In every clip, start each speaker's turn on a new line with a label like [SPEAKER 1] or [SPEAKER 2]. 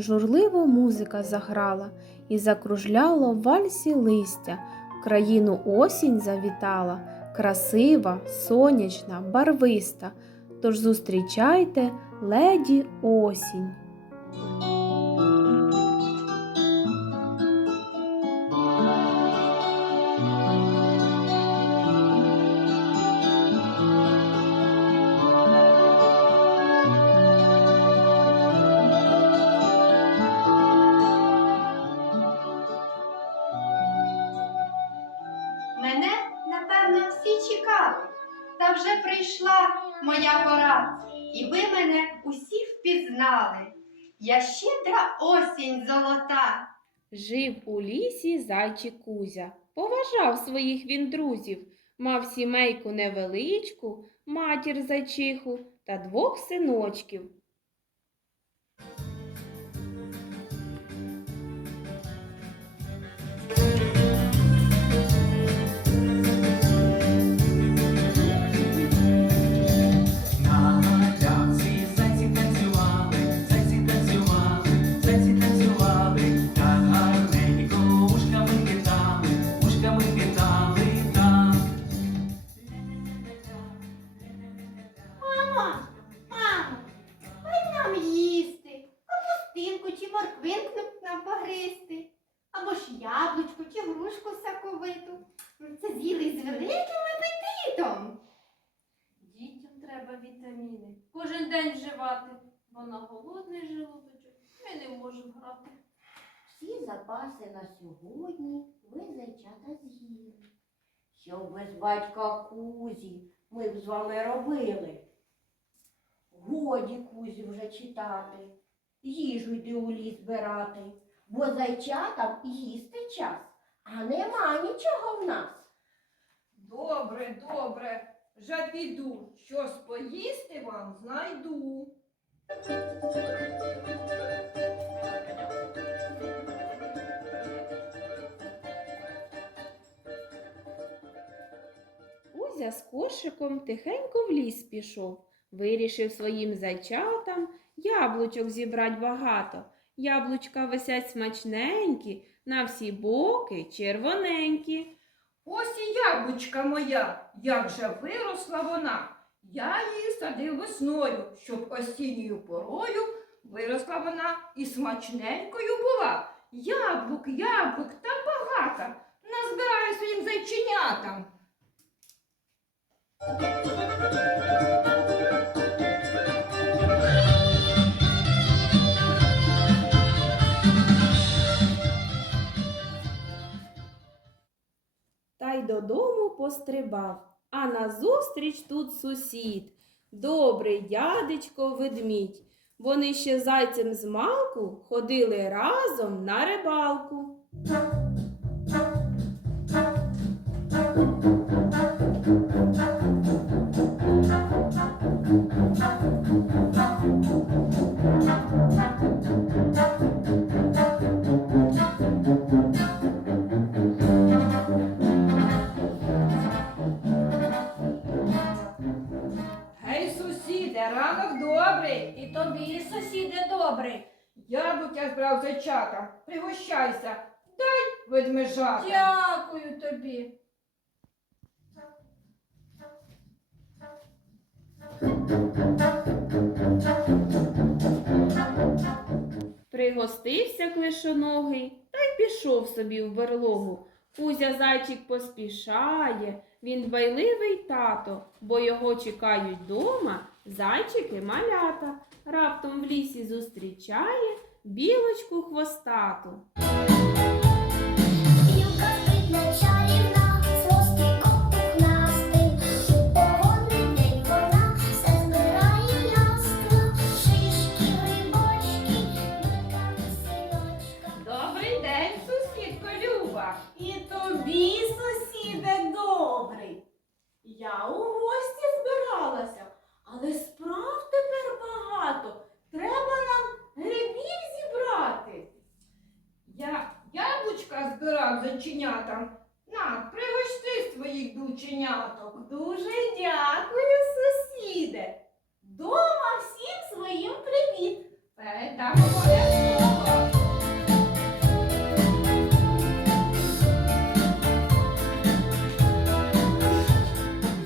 [SPEAKER 1] журливо музика заграла, і закружляло в вальсі листя. Країну осінь завітала, красива, сонячна, барвиста. Тож зустрічайте леді осінь.
[SPEAKER 2] Прийшла моя пора, і ви мене усі впізнали. Я щедра осінь золота.
[SPEAKER 1] Жив у лісі зайчик Кузя, поважав своїх він друзів, мав сімейку невеличку, матір зайчиху та двох синочків.
[SPEAKER 2] Ж яблучко чи грушку соковиту. Це з'їли з великим апетитом.
[SPEAKER 3] Дітям треба вітаміни. Кожен день вживати, бо на голодний желудочок ми не можемо грати.
[SPEAKER 4] Всі запаси на сьогодні ви зайчата з'їли. Що без батька Кузі ми б з вами робили? Годі Кузі вже читати, їжу йди у ліс збирати, бо зайчатам їсти час, а нема нічого в нас.
[SPEAKER 5] Добре, добре, вже піду. Щось поїсти вам знайду.
[SPEAKER 1] Кузя з кошиком тихенько в ліс пішов, вирішив своїм зайчатам яблучок зібрать багато. Яблучка висять смачненькі, на всі боки червоненькі.
[SPEAKER 5] Ось і яблучка моя, як же виросла вона. Я її садив весною, щоб осінньою порою виросла вона і смачненькою була. Яблук, яблук та багато. Назбираю своїм зайченятам.
[SPEAKER 1] Додому. А назустріч тут сусід, добрий дядечко ведмідь. Вони ще зайцем з малку ходили разом на рибалку.
[SPEAKER 5] Яблук збрав зайчата. Пригощайся. Дай ведмежата.
[SPEAKER 3] Дякую тобі.
[SPEAKER 1] Пригостився клишоногий та й пішов собі в берлогу. Кузя зайчик поспішає, він дбайливий тато, бо його чекають дома зайчики малята. Раптом в лісі зустрічає білочку хвостату.
[SPEAKER 6] зайченята.
[SPEAKER 5] На, пригощи своїх дученяток.
[SPEAKER 7] Дуже дякую, сусіде. Дома всім
[SPEAKER 5] своїм привіт. Передам обов'язково.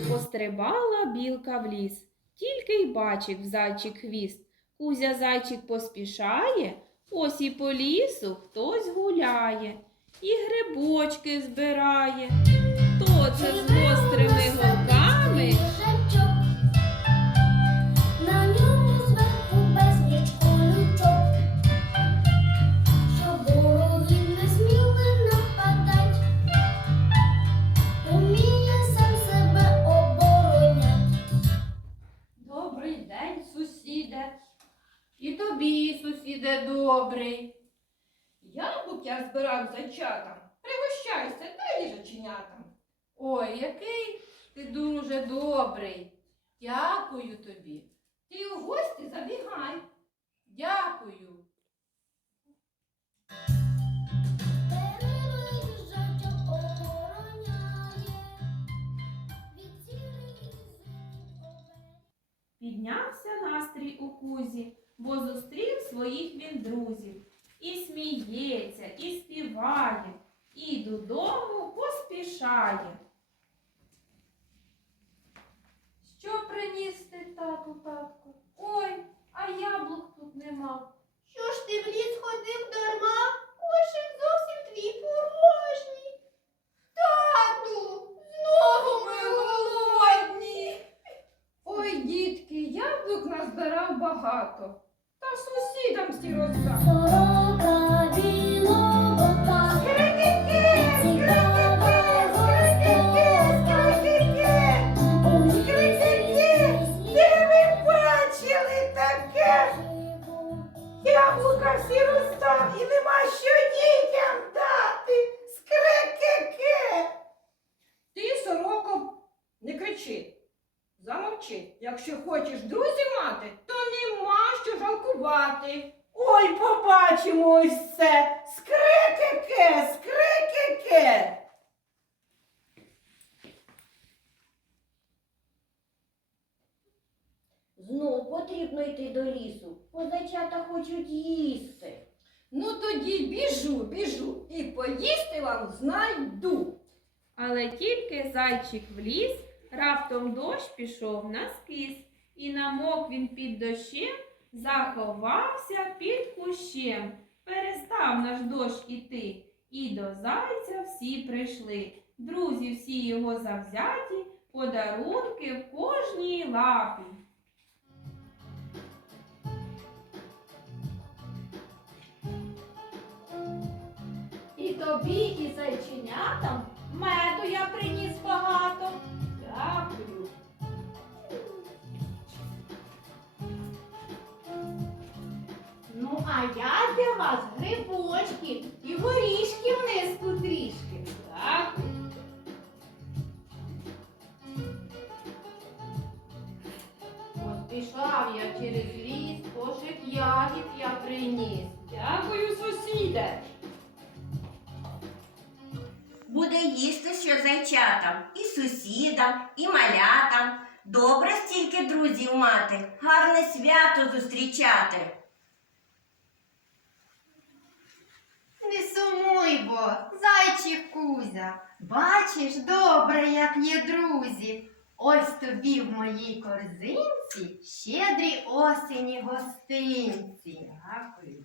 [SPEAKER 1] Пострибала білка в ліс, тільки й бачив зайчик хвіст. Кузя зайчик поспішає, ось і по лісу хтось гуляє і грибочки збирає. Хто це з гострими голками?
[SPEAKER 3] Добрий день, сусіде. І тобі, сусіде, добрий.
[SPEAKER 5] Яблук я збирав зайчатам. Пригощайся та їжаченятам.
[SPEAKER 3] Ой, який ти дуже добрий. Дякую тобі.
[SPEAKER 5] Ти у гості забігай.
[SPEAKER 3] Дякую.
[SPEAKER 1] Піднявся настрій у кузі, бо зустрів своїх він друзів. Сміється, і співає, і додому поспішає.
[SPEAKER 3] Що приніс ти, тату, татку? Ой, а яблук тут нема.
[SPEAKER 2] Що ж ти в ліс ходив дарма?
[SPEAKER 5] Замовчи. Якщо хочеш друзів мати, то нема що жалкувати. Ой, побачимо ось це. Скрекеке, скрекеке.
[SPEAKER 4] Знов потрібно йти до лісу, бо зайчата хочуть їсти.
[SPEAKER 5] Ну тоді біжу, біжу і поїсти вам знайду.
[SPEAKER 1] Але тільки зайчик вліз, раптом дощ пішов на скис, і намок він під дощем, заховався під кущем. Перестав наш дощ іти, і до зайця всі прийшли. Друзі всі його завзяті, подарунки в кожній лапі.
[SPEAKER 7] І тобі, і зайченятам меду я приніс багато. Я для вас грибочки і горішки внеску трішки. Дякую.
[SPEAKER 3] Поспішав я через ліс, кошик ягід я приніс.
[SPEAKER 7] Дякую, сусіде.
[SPEAKER 8] Буде їсти що зайчатам, і сусідам, і малятам. Добре стільки друзів мати, гарне свято зустрічати.
[SPEAKER 2] Не сумуй бо, зайчик Кузя. Бачиш добре, як є друзі. Ось тобі в моїй корзинці щедрі осені гостинці. Дякую.